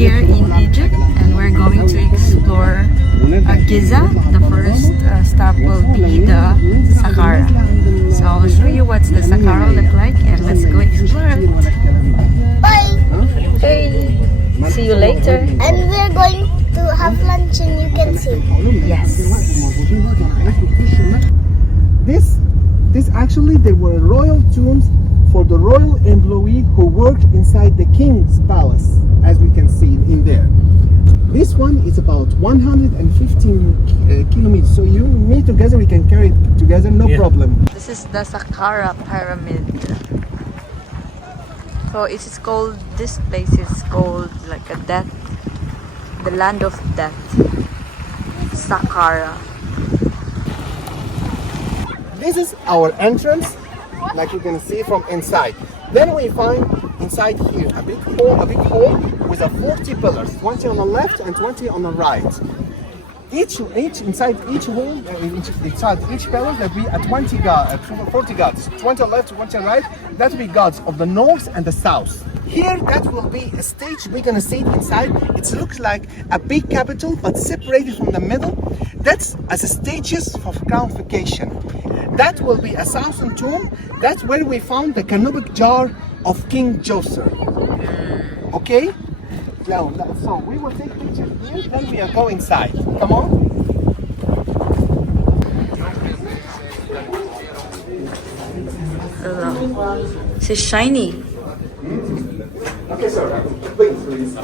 here in Egypt, and we're going to explore Giza. The first stop will be the Saqqara. So I'll show you what the Saqqara look like, and let's go explore it. Bye! Hey, see you later. And we're going to have lunch and you can see. Yes. This actually, there were royal tombs for the royal employee who worked inside the king's palace, as we can see in there. This one is about 115 kilometers, so you and me together, we can carry it together, no problem. This is the Saqqara pyramid. So it is called, this place is called like a death, the land of death, Saqqara. This is our entrance, like you can see from inside. Then we find inside here a big hole with 40 pillars, 20 on the left and 20 on the right. Inside each hole, inside each pillar, there will be 40 gods, 20 on the left, 20 on the right. That will be gods of the north and the south. Here, that will be a stage. We're gonna see it inside. It looks like a big capital, but separated from the middle. That's as a stages for crownification. That will be a southern tomb. That's where we found the canopic jar of King Djoser. Okay? Now, so we will take pictures here, then we are going inside. Come on. It's shiny. Okay, sir. Please.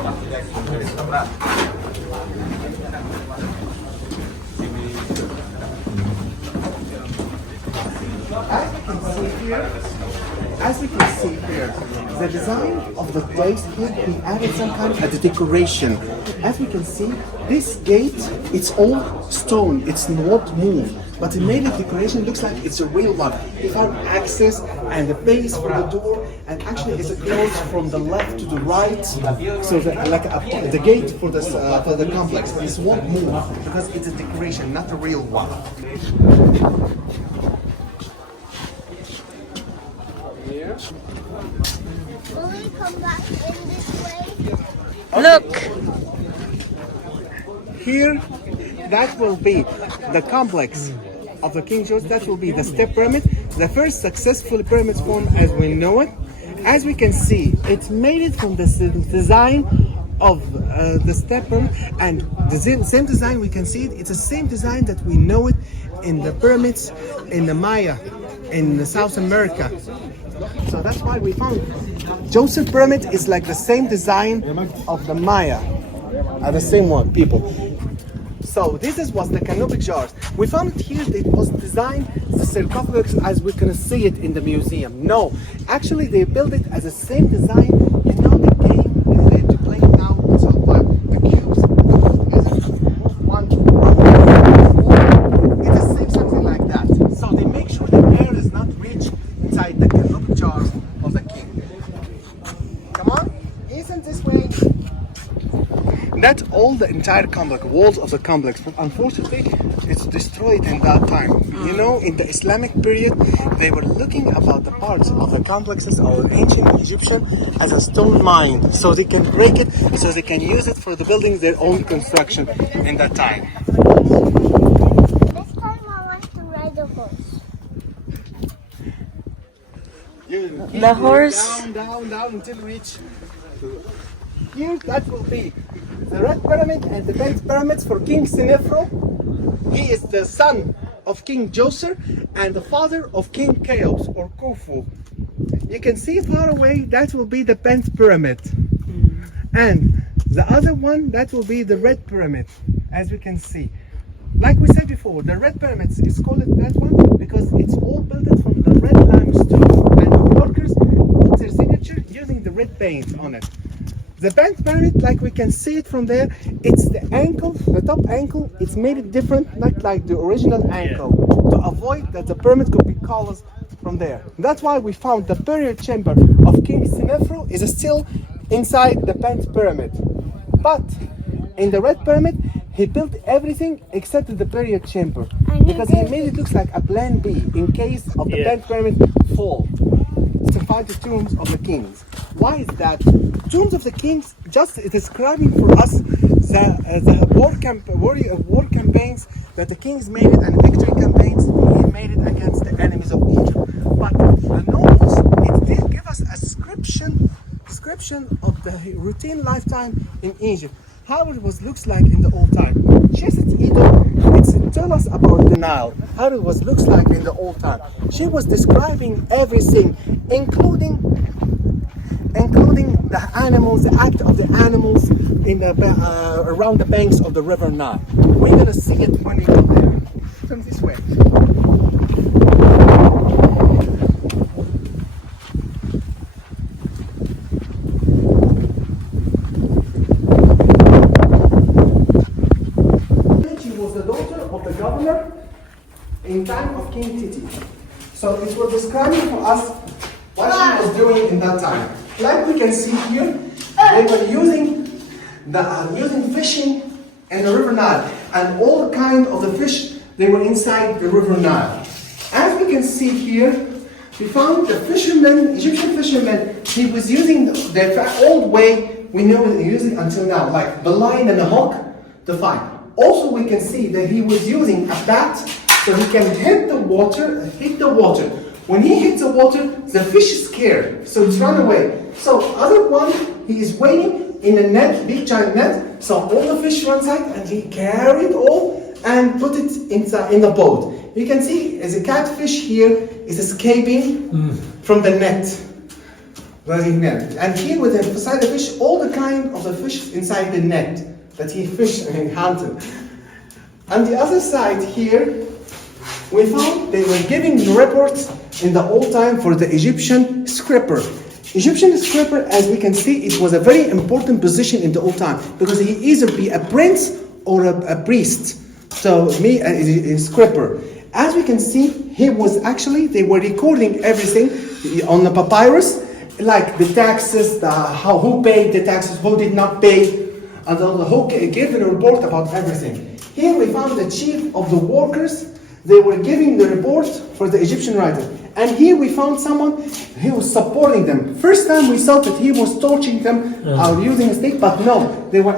As we can see here, the design of the place here, we added some kind of a decoration. As we can see, this gate, it's all stone, it's not moved. But it made a decoration, looks like it's a real one. We found access and the base for the door, and actually it's closed from the left to the right. So the gate for the complex, this won't move because it's a decoration, not a real one. Will we come back in this way? Look! Here, that will be the complex of the King George. That will be the step pyramid, the first successful pyramid form as we know it. As we can see, it's made it from the design of the step pyramid, and the same design we can see it. It's the same design that we know it in the pyramids in the Maya in South America. So that's why we found Djoser pyramid is like the same design of the Maya, the same one, people. So this was the canopic jars. We found it here. It was designed the sarcophagus as we can see it in the museum. No, actually they built it as the same design. You know the game they're playing now. So the cubes, one, it's the same something like that. So they make sure the air is not reached inside the canopic jars of the king. Come on, isn't this way? That's all the entire complex, walls of the complex, but unfortunately it's destroyed in that time. You know, in the Islamic period, they were looking about the parts of the complexes of ancient Egyptian as a stone mine, so they can break it, so they can use it for the building their own construction in that time. This time I want to ride a horse. The horse. Down until we reach. Here, that will be the Red Pyramid and the Bent Pyramids for King Senefro. He is the son of King Djoser and the father of King Cheops or Khufu. You can see far away, that will be the Bent Pyramid. And the other one, that will be the Red Pyramid, as we can see. Like we said before, the Red Pyramids is called that one because it's all built from the red limestone, and the workers put their signature using the red paint on it. The Bent Pyramid, like we can see it from there, it's the ankle, the top ankle, it's made it different, not like the original ankle, to avoid that the pyramid could be collapsed from there. That's why we found the burial chamber of King Senefro is still inside the Bent Pyramid. But in the Red Pyramid, he built everything except the burial chamber because he made it look like a plan B in case of the Bent Pyramid fall. So find the tombs of the kings. Why is that? Tombs of the kings just describing for us the war campaigns that the kings made it, and victory campaigns he made it against the enemies of Egypt. But the nobles, it did give us a description of the routine lifetime in Egypt, how it looks like in the old time. Chesed Edom, it tells us about the Nile, how it looks like in the old time. She was describing everything, including the animals, the act of the animals in the around the banks of the river Nile. We're gonna see it when we go there. Come this way. She was the daughter of the governor in time of King Titi. So it was describing for us what she was doing in that time. Like we can see here, they were using fishing in the river Nile, and all kind of the fish, they were inside the river Nile. As we can see here, we found the fisherman, Egyptian fisherman, he was using the old way we know it using until now, like the line and the hook to fight. Also we can see that he was using a bat so he can hit the water. When he hits the water, the fish is scared, so it's run away. So other one, he is waiting in a net, big giant net, so all the fish runs out and he carried all and put it inside in the boat. You can see as a catfish here is escaping from the net. And here with inside the fish, all the kind of the fish inside the net that he fished and hunted. On the other side here, we found they were giving reports in the old time for the Egyptian scripper. Egyptian scripper, as we can see, it was a very important position in the old time because he either be a prince or a priest. So a scripper. As we can see, he was actually, they were recording everything on the papyrus, like the taxes, who paid the taxes, who did not pay, and who gave a report about everything. Here we found the chief of the workers. They were giving the report for the Egyptian writer. And here we found someone who was supporting them. First time we thought that he was torturing them or using a stick, but no, they were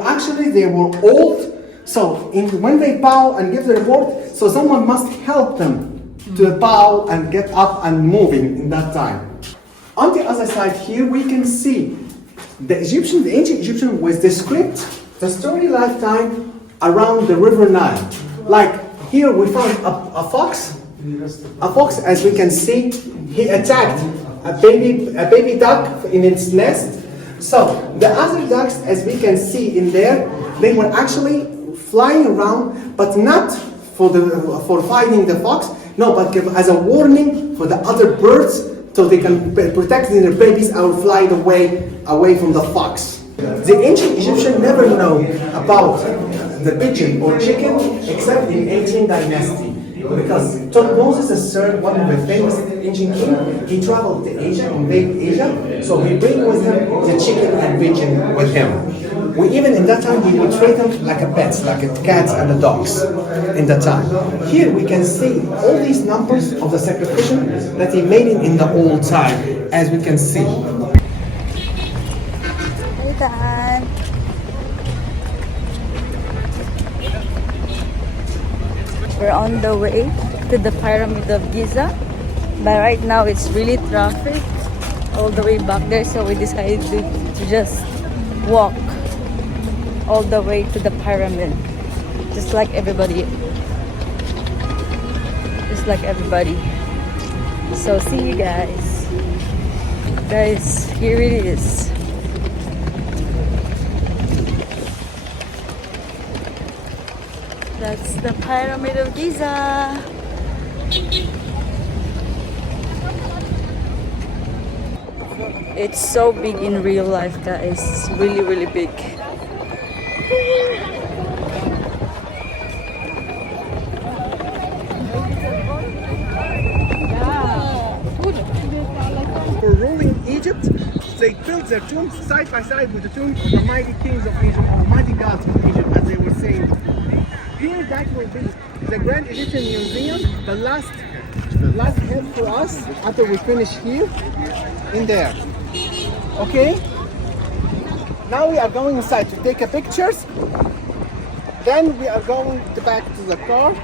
old. So when they bow and give the report, so someone must help them to bow and get up and moving in that time. On the other side here, we can see the ancient Egyptian was described the story lifetime around the river Nile. Like here we found a fox. A fox, as we can see, he attacked a baby duck in its nest. So the other ducks, as we can see in there, they were actually flying around, but not for fighting the fox. No, but as a warning for the other birds, so they can protect their babies or fly away from the fox. The ancient Egyptian never know about the pigeon or chicken except in 18th dynasty. Because Moses III, one of the famous ancient kings, he traveled to Asia, invaded Asia, so he bring with him the chicken and pigeon with him. We even in that time we would treat them like a pets, like a cats and the dogs in that time. Here we can see all these numbers of the sacrifice that he made in the old time, as we can see. Hey, Dad. We're on the way to the Pyramid of Giza, but right now it's really traffic all the way back there, so we decided to just walk all the way to the pyramid, just like everybody. So see you guys. Guys, here it is. That's the Pyramid of Giza. It's so big in real life, guys. It's really, really big. For ruling Egypt, they built their tombs side by side with the tombs of the mighty kings of Egypt, or mighty gods of Egypt, as they were saying. Here, that will be the Grand Egyptian Museum, the last last help for us after we finish here in there. Okay? Now we are going inside to take a pictures. Then we are going back to the car.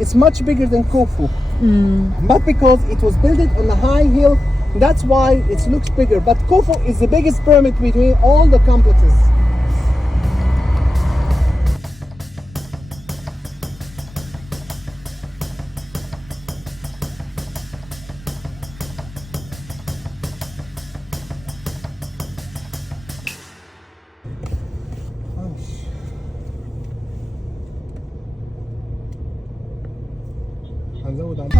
It's much bigger than Khufu, but because it was built on a high hill, that's why it looks bigger. But Khufu is the biggest pyramid between all the complexes. هنزود على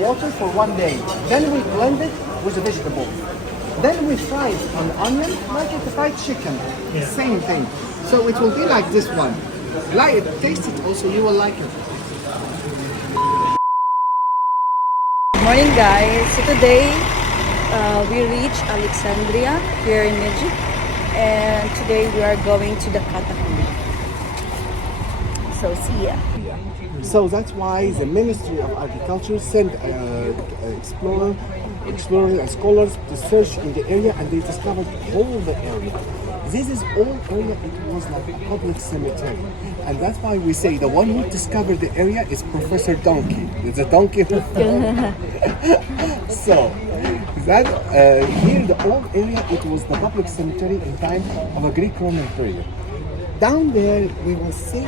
water for 1 day. Then we blend it with the vegetable. Then we fry it on onion like it's a fried chicken. Same thing. So it will be like this one. Like it, taste it also, you will like it. Good morning guys. So today we reached Alexandria here in Egypt, and today we are going to the catacomb. So see ya. So that's why the Ministry of Agriculture sent explorers and scholars to search in the area, and they discovered all the area. This is all area, it was like a public cemetery. And that's why we say the one who discovered the area is Professor Donkey. It's a donkey. So, that here the old area, it was the public cemetery in time of a Greek-Roman period. Down there, we will see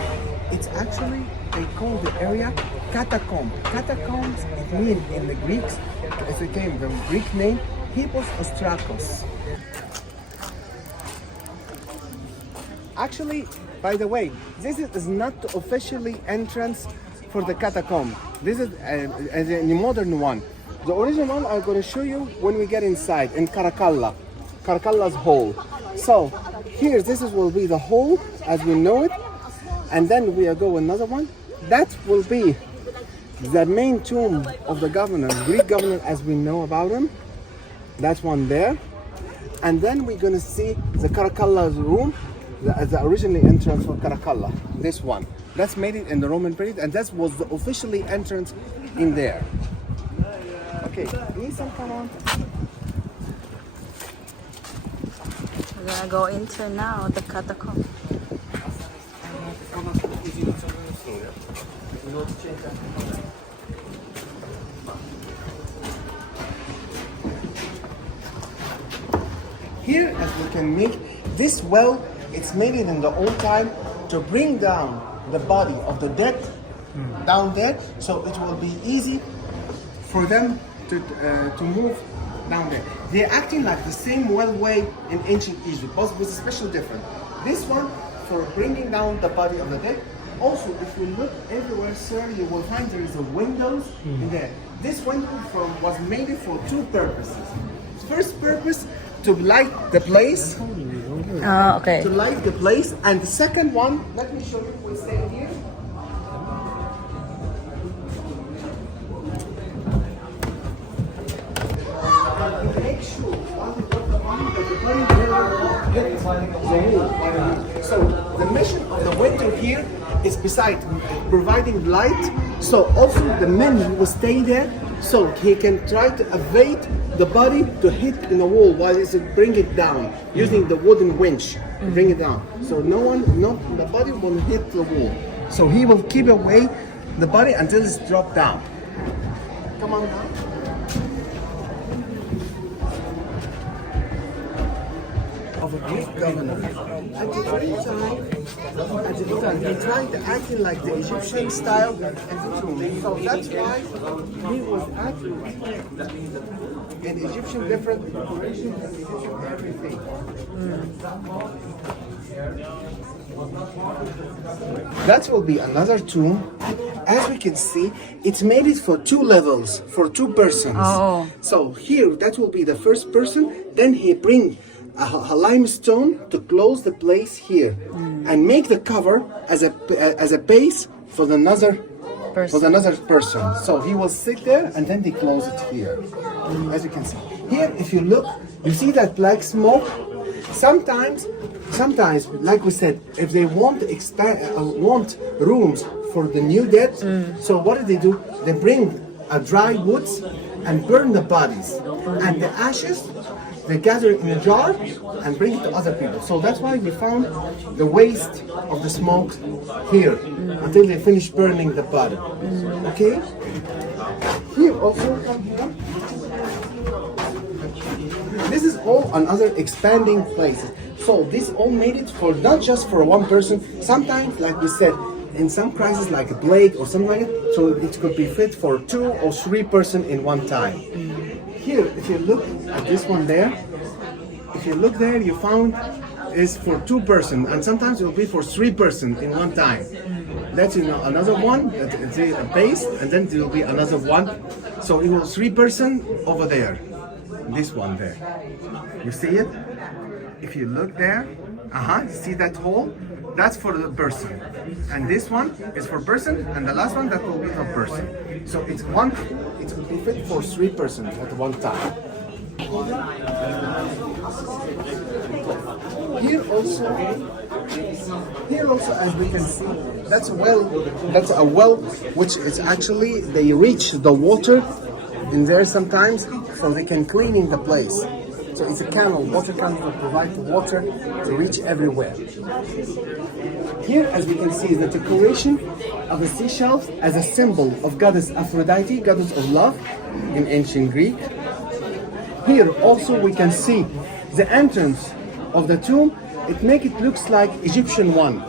it's actually, they call the area catacomb. Catacombs, it means in the Greeks, it came from Greek name, Hippos Ostrakos. Actually, by the way, this is not officially entrance for the catacomb. This is a modern one. The original one I'm going to show you when we get inside in Caracalla. Caracalla's hole. So here, will be the hole as we know it. And then we go another one. That will be the main tomb of the governor, Greek governor as we know about him. That's one there. And then we're going to see the Caracalla's room, the original entrance for Caracalla. This one. That's made it in the Roman period, and that was the officially entrance in there. Okay, Ethan, come on. We're gonna go into now the catacomb. Here, as we can make this well, it's made it in the old time to bring down the body of the dead down there, so it will be easy for them to move down there. They're acting like the same well way in ancient Egypt, but with a special difference. This one for bringing down the body of the dead. Also, if you look everywhere, sir, you will find there is a windows in there. This window was made for two purposes. First purpose, to light the place. Okay. To light the place, and the second one, let me show you. We stay here. Make sure So the mission of the window here is beside providing light. So also the men will stay there, so he can try to evade the body to hit in the wall while he bring it down using the wooden winch to bring it down. So the body won't hit the wall. So he will keep away the body until it's dropped down. Come on now. Of a Greek governor. At the very time, he tried acting like the Egyptian style, so that's why he was acting in Egyptian different decorations and Egyptian everything. That will be another tomb. As we can see, it's made it for 2 levels, for 2 persons. Oh. So here, that will be the first person. Then he bring a limestone to close the place here and make the cover as a base for another person. So he will sit there and then they close it here. As you can see here, if you look, you see that black smoke. Sometimes, like we said, if they want rooms for the new dead, so what do? They bring dry woods and burn the bodies, and the ashes they gather in a jar and bring it to other people. So that's why we found the waste of the smoke here until they finish burning the body. Okay? Here also, this is all another expanding place. So this all made it for not just for one person. Sometimes, like we said, in some crises like a plague or something like that, so it could be fit for 2 or 3 persons in one time. Here, if you look at this one there, if you look there, you found is for 2 persons, and sometimes it will be for 3 persons in one time. That's another one, it's a base, and then there will be another one. So it was 3 persons over there. This one there. You see it? If you look there, you see that hole? That's for the person. And this one is for person, and the last one that will be for person. So it will be fit for 3 persons at one time. Here also, as we can see, that's a well which is actually, they reach the water in there sometimes, so they can cleaning the place. So it's a canal, water canal to provide the water to reach everywhere. Here, as we can see, is the decoration of the seashells as a symbol of goddess Aphrodite, goddess of love in ancient Greek. Here also we can see the entrance of the tomb. It looks like Egyptian one.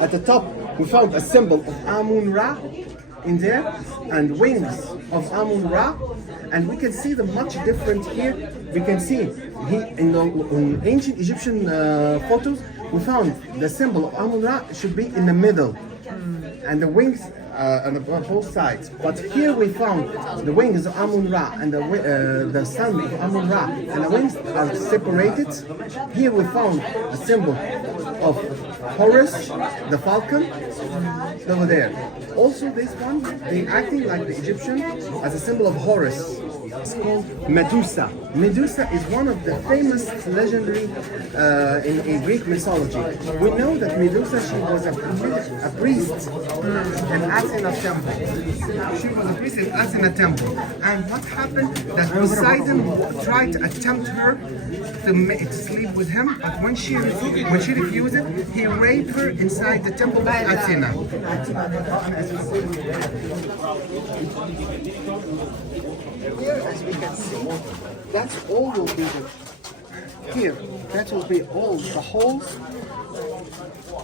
At the top we found a symbol of Amun-Ra in there and wings of Amun-Ra, and we can see them much different here. We can see in ancient Egyptian photos we found the symbol of Amun-Ra should be in the middle and the wings on both sides. But here we found the wings of Amun-Ra and the sun of Amun-Ra and the wings are separated. Here we found a symbol of Horus, the falcon, over there. Also this one, they acting like the Egyptian as a symbol of Horus. It's called Medusa. Medusa is one of the famous legendary in Greek mythology. We know that Medusa, she was a priest in Athena temple. She was a priest in Athena temple. And what happened? That Poseidon tried to attempt her to sleep with him, but when she refused it, he raped her inside the temple of Athena. Here, as we can see, that's all will be that will be all the holes,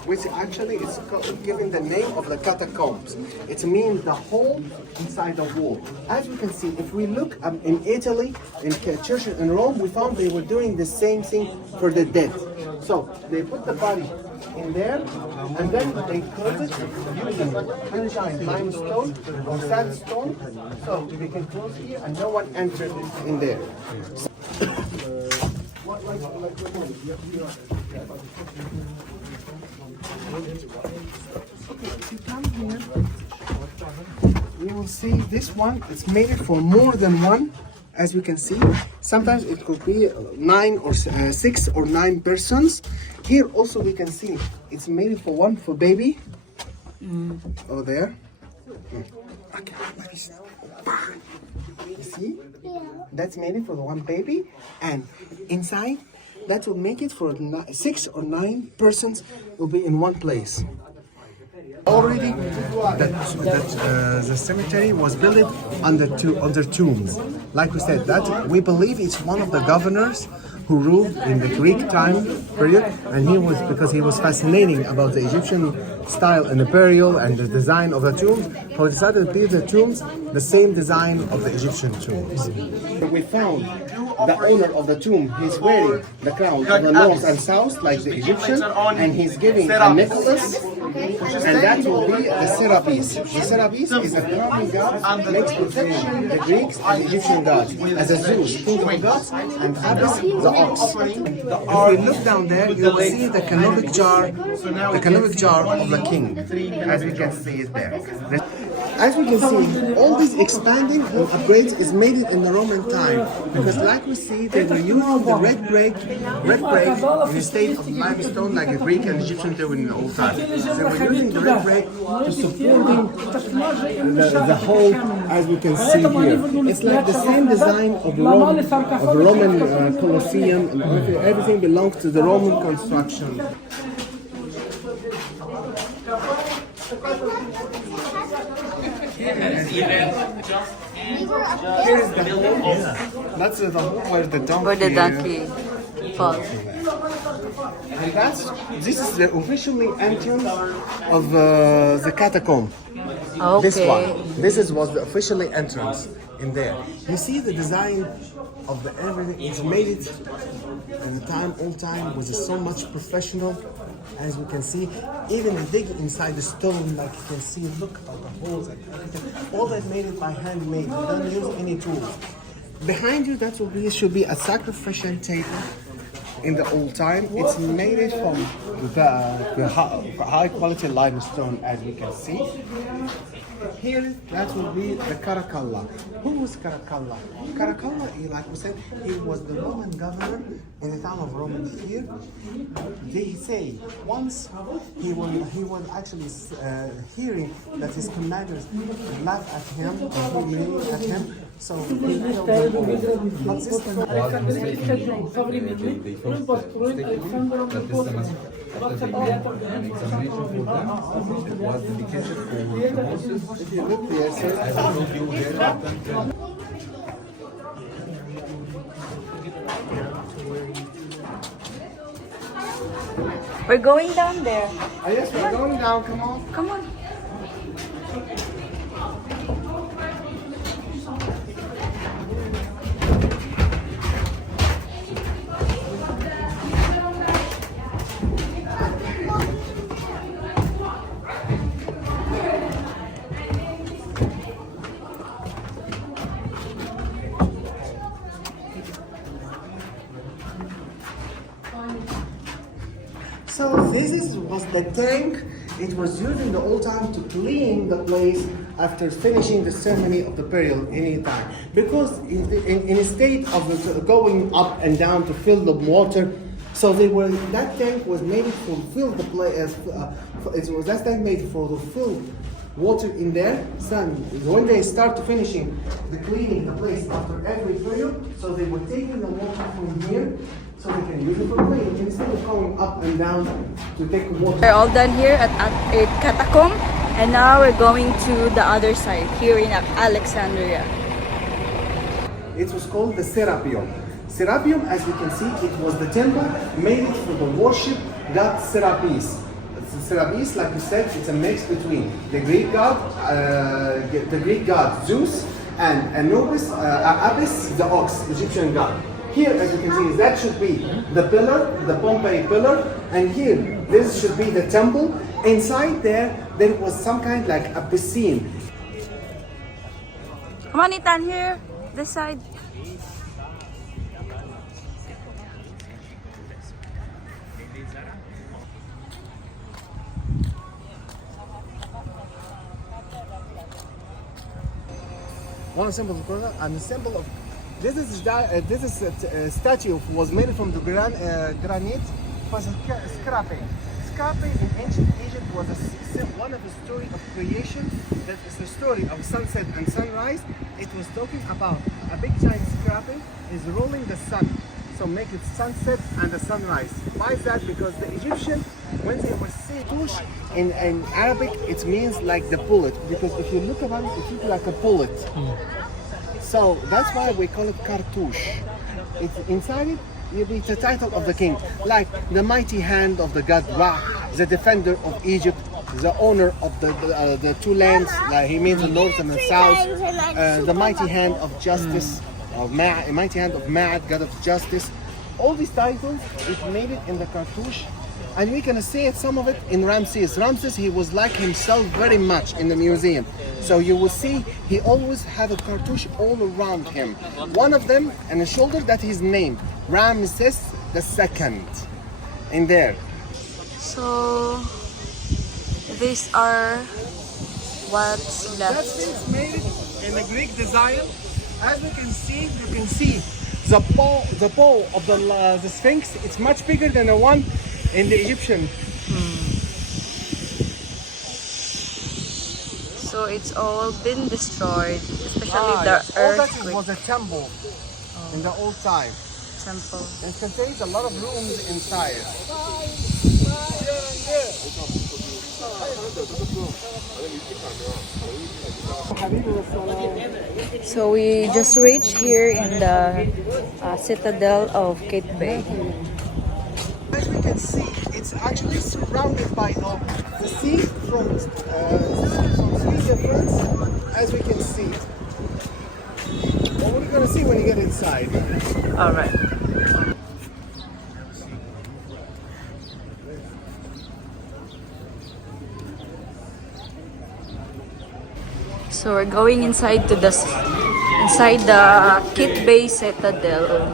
which actually is given the name of the catacombs. It means the hole inside the wall. As we can see, if we look in Italy, in churches in Rome, we found they were doing the same thing for the dead. So they put the body in there, and then they close it using sunshine limestone or sandstone, so they can close here and no one enters in there. Okay, if you come here, you will see this one. It's made it for more than one as we can see, sometimes it could be 9 or 6 or 9 persons. Here also we can see it's made for one for baby. Over there. Okay. You see? Yeah. That's made it for the one baby, and inside that will make it for 6 or 9 persons will be in one place. Already, the cemetery was built under tombs. Like we said, that we believe it's one of the governors who ruled in the Greek time period, and he was because he was fascinating about the Egyptian style and the burial and the design of the tombs. So he decided to build the tombs the same design of the Egyptian tombs. We found the owner of the tomb. He's wearing the crown of the north and south like the Egyptian, and he's giving a necklace. And that will be the Serapis. The Serapis is a carving god mixed between the Greeks and the Egyptian gods. As a Zeus, king of the gods, and Apis, the ox. If we look down there, you will see the canopic jar of the king, as we can see it there. As we can see, all this expanding and upgrades is made it in the Roman time, because like we see, they were using the red brick in a state of limestone like the Greek and Egyptian do in the old time. They were using the red brick to supporting the whole, as we can see here. It's like the same design of the Roman Colosseum, and everything belongs to the Roman construction. Here is the hole. That's the hole where the donkey falls. And this is the officially entrance of the catacomb. Okay. This one. Was the officially entrance in there. You see the design of the everything. It's made it in the old time was so much professional. As we can see, even dig inside the stone, like you can see, look at the holes and everything. All that made it by handmade. We don't use any tools. Behind you, that should be a sacrificial table. In the old time, it's made it from the high quality limestone, as we can see. Here, that will be the Caracalla. Who was Caracalla? Caracalla, like we said, he was the Roman governor in the town of Rome here. They say once he was actually hearing that his commanders laughed at him, or humiliated at him, so he killed them all. But this time, if you look there, We're going down there. oh yes, we're going down, come on. Come on. So this was the tank. It was used in the old time to clean the place after finishing the ceremony of the burial any time. Because in a state of going up and down to fill the water, so that tank was made to fill the place. That tank made for to fill water in there. So when they start finishing the cleaning the place after every burial, so they were taking the water from here. So they can use it for cleaning instead of going up and down to take water. We're all done here at catacomb, and now we're going to the other side here in Alexandria. It was called the Serapeum. Serapeum, as you can see, it was the temple made it for the worship god Serapis. Serapis, like we said, it's a mix between the Greek god Zeus, and Anubis, Apis, the ox, Egyptian god. Here, as you can see, that should be the pillar, the Pompeii pillar, and here, this should be the temple. Inside there was some kind like a piscine. Come on, Ethan, here, this side. One symbol of Corona and the symbol of This is a statue was made from the granite for scrapping. Scrapping in ancient Egypt was one of the story of creation. That is the story of sunset and sunrise. It was talking about a big giant scrapping is rolling the sun, so make it sunset and the sunrise. Why is that? Because the Egyptian, when they were saying tush in Arabic, it means like the bullet. Because if you look about it, it looks like a bullet. So that's why we call it cartouche. It's inside it. It's the title of the king, like the mighty hand of the god Ra, the defender of Egypt, the owner of the two lands. Like he means the north and the south. The mighty hand of justice, mighty hand of Ma'at, god of justice. All these titles, it made it in the cartouche. And we can see it, some of it in Ramses. Ramses, he was like himself very much in the museum. So you will see he always had a cartouche all around him. One of them on his shoulder, that his name, Ramses II, in there. So these are what's That left. is made in the Greek design. As we can see, you can see the paw of the Sphinx. It's much bigger than the one in the Egyptian. So it's all been destroyed, especially All the that earthquake was a temple in the old time. temple. It contains a lot of rooms inside. So we just reached here in the citadel of Cape Bay. As we can see, it's actually surrounded by the sea from three different, as we can see. What we're gonna see when you get inside. All right. So we're going inside to the Cape Bay Citadel.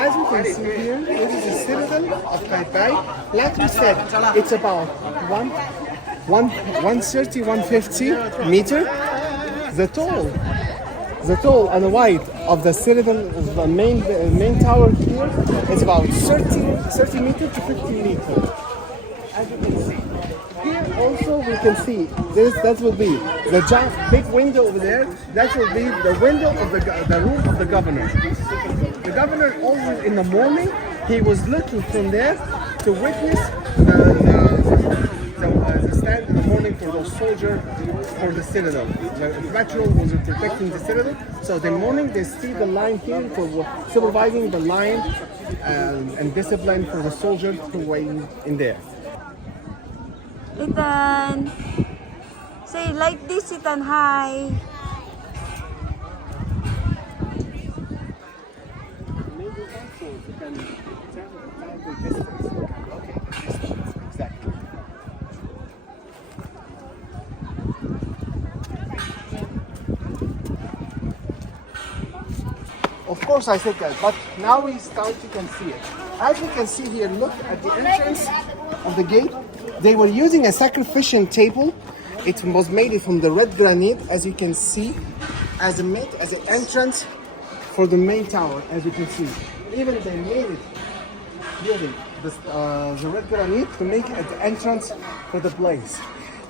As you can see here, this is the citadel of Cape Bay. Like we said, it's about 130, 150 meter. The tall and the wide of the citadel, of the main tower here, is about 30 meter to 50 meter. As you can see. Here also we can see this. That will be the giant big window over there. That will be the window of the room of the governor. The governor always in the morning he was looking from there to witness the stand in the morning for those soldiers for the citadel. The patrol was protecting the citadel. So the morning they see the line here for supervising the line and discipline for the soldiers to wait in there. Ethan, say like this, Ethan. Hi. Of course I said that, but now we start, you can see it. As you can see here, look at the entrance of the gate. They were using a sacrificial table. It was made from the red granite, as you can see, as an entrance for the main tower, as you can see. Even they made it using the red granite to make it the entrance for the place.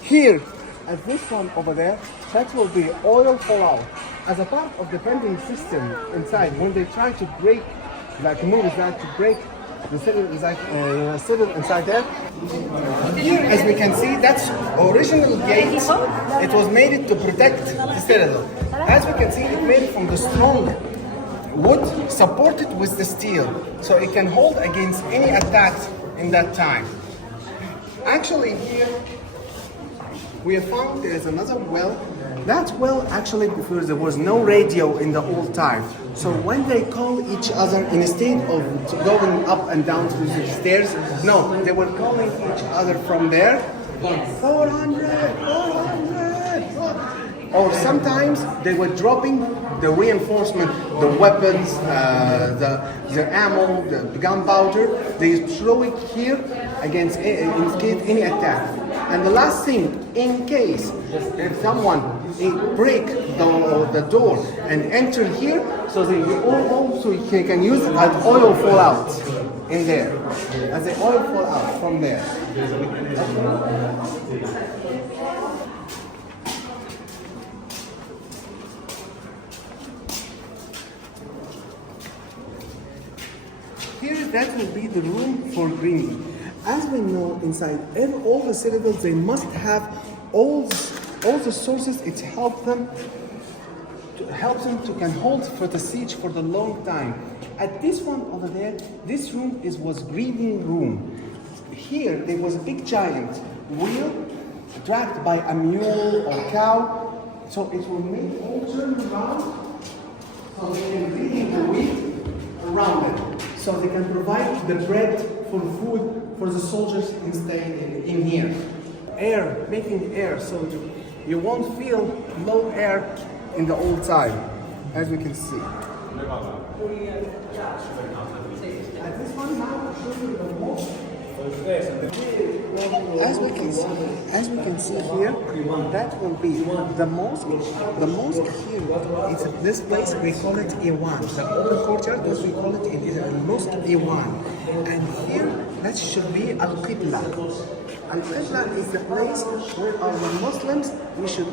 Here, at this one over there, that will be oil fallout. As a part of the vending system inside, when they try to break, like move that to break the citadel inside there. Here, as we can see, that's original gate. It was made to protect the citadel. As we can see, it made from the strong wood supported with the steel, so it can hold against any attacks in that time. Actually, here we have found there is another well. That well actually, because there was no radio in the old time, so when they call each other, instead of going up and down through the stairs, no, they were calling each other from there. 400, 400. or sometimes they were dropping the reinforcement, the weapons, the ammo, the gunpowder. They throw it here against in case any attack. And the last thing, in case if someone break the door and enter here, so they also can use it as oil fall out in there, as the oil fall out from there. Here, that will be the room for greening. As we know, inside all the citadels, they must have all the sources. It helps them to can hold for the siege for the long time. At this one over there, this room was breeding room. Here there was a big giant wheel dragged by a mule or cow, so it will make all turn around, so they can breed the wheat around it, so they can provide the bread for food for the soldiers in staying in here. Air, making air, so you won't feel low air in the old time, as we can see. At this one now, I'll show you the mosque. As we can see here, that will be the mosque. The mosque here, it's this place we call it Iwan. The old courtyard, we call it Mosque Iwan. And here, that should be Al-Qibla. Al-Qibla is the place where our Muslims,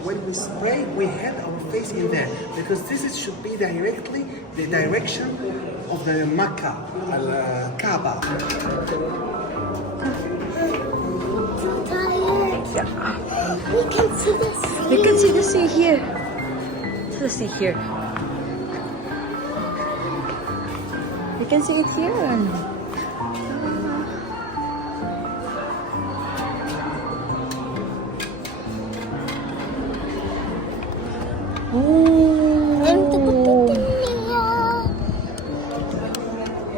when we pray, we have our face in there, because should be directly the direction of the Makkah, Kaaba. I'm tired. We can see the sea. You can see the sea here. The sea here. You can see it here. Ooh,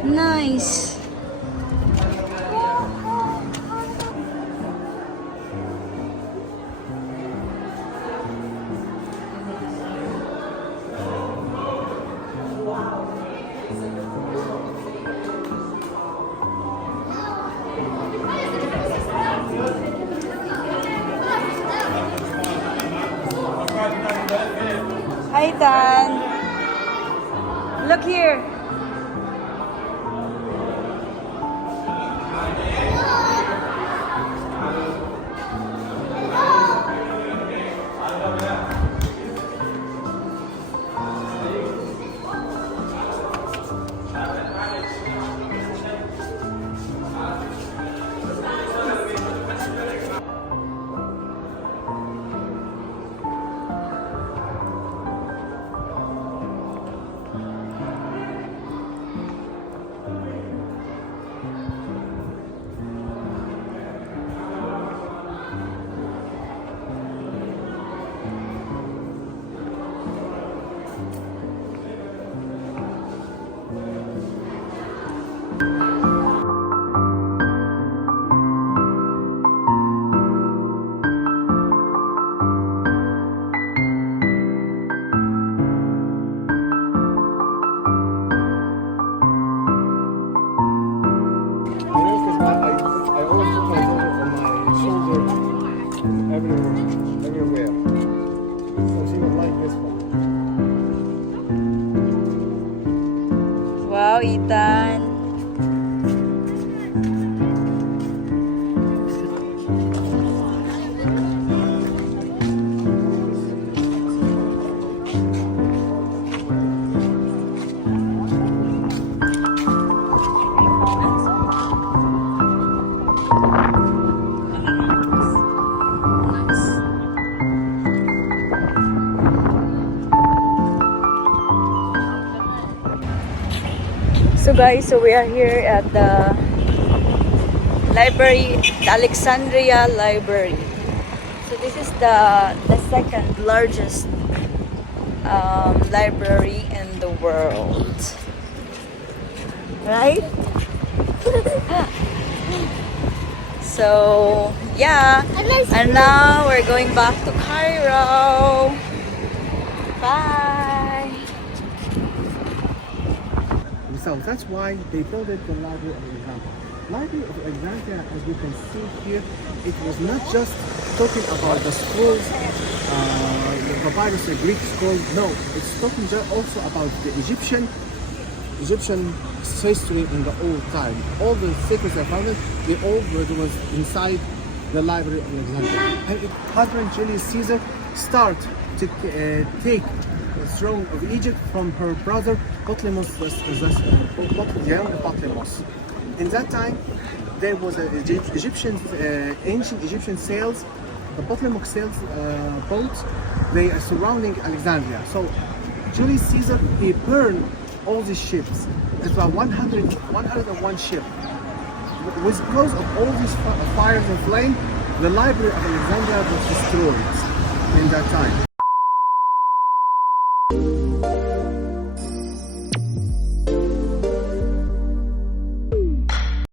nice. Hi, Dan. Look here. Everywhere. So she would like this one. Wow, Ethan. So guys, we are here at the library, the Alexandria Library. So this is the second largest library in the world, right? So yeah, and now we're going back to Cairo. Bye! So that's why they built it the Library of Alexandria. Library of Alexandria, as you can see here, it was not just talking about the scrolls, the papyrus, the Greek scroll. No, it's talking also about the Egyptian history in the old time. All the secrets I found, they all was inside the Library of Alexandria. And it husband Julius Caesar start to take the throne of Egypt from her brother Ptolemus, young Ptolemus. In that time, there was ancient Egyptian sails, the Ptolemaic sails boats. They are surrounding Alexandria. So Julius Caesar, he burned all these ships. It's about 101 ships. Because of all these fires and flame, the Library of Alexandria was destroyed in that time.